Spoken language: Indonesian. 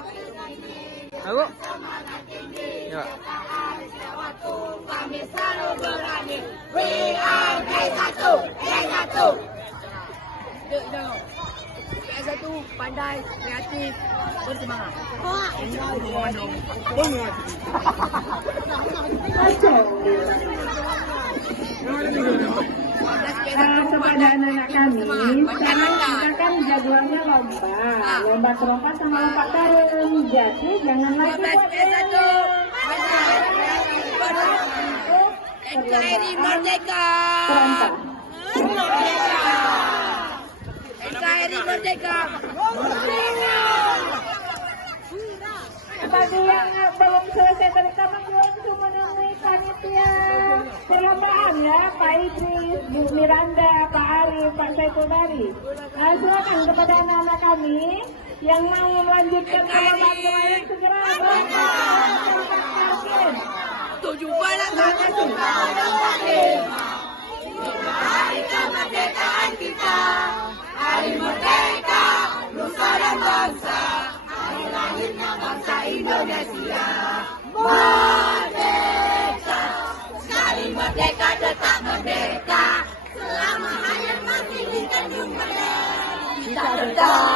Aku? Ya. Kami selalu berani. We are P1, P1. P1 pandai, kreatif, bersemangat. Kepada anak-anak kami, sekarang kita kan jadwalnya lomba serongkat sama lompat karung. Jadi jangan lagi buat NKRI Merdeka. NKRI Merdeka. Bagi yang belum selesai terutama langsung menemui panitia perlombaan ya, Pak Idris, Bu Miranda, Pak Arif, Pak Saifulbari. Silakan kepada anak-anak kami yang mau melanjutkan perlombaan kemarin segera Tujuh balas hanya suka yakin. Hari kemerdekaan kita, hari merdeka, nusa dan bangsa, hari lahirnya bangsa Indonesia. Merdeka, sekali merdeka tetap merdeka, selama hayat masih di tanjung Kita tetap